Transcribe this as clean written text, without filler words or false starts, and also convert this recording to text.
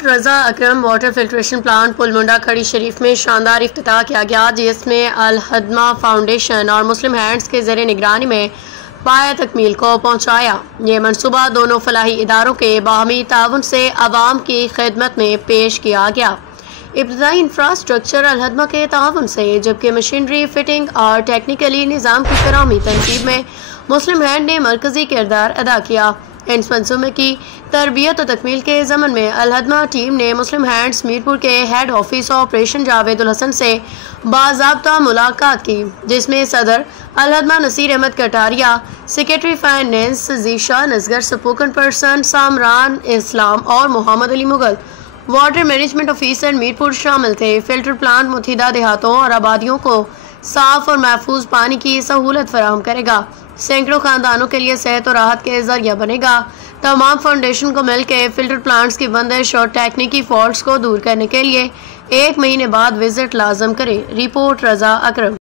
Report रजा अकरम water filtration plant पुलमुंडा खड़ी शरीफ में शानदार इफ्तिताह किया गया, जिसमें अल हदमा फाउंडेशन और मुस्लिम हैंड्स के ज़रिए निगरानी में पाया तकमील को पहुँचाया। ये मनसूबा दोनों फलाही इदारों के बाहमी ताउन से आवाम की खिदमत में पेश किया गया। इब्तदाई इंफ्रास्ट्रक्चर अल हदमा के ताउन से, जबकि मशीनरी फिटिंग और टेक्निकली निज़ाम की फराहमी तनकीब में मुस्लिम हैंड ने मरकजी किरदार अदा किया। इस मंसूबे की तरबियत और तकमील के ज़मन में अल हदमा टीम ने मुस्लिम हैंड्स मीरपुर के head office operation Javed ul Hasan से बाज़ाब्ता मुलाकात की, जिसमें सदर अल हदमा Naseer Ahmed Kataria, secretary finance Zeeshan Asghar, spoken person Samran Islam और Mohammad Ali Mughal, water management officer Mirpur शामिल थे। फिल्टर प्लांट मुतहिदा देहातों और आबादियों को साफ और महफूज पानी की सहूलत फराहम करेगा, सैकड़ों खानदानों के लिए सेहत और राहत के जरिया बनेगा। तमाम फाउंडेशन को मिलकर फिल्टर प्लांट्स की बंदिश और टेक्निकी फॉल्ट्स को दूर करने के लिए 1 महीने बाद विजिट लाजम करें। रिपोर्ट रजा अकरम।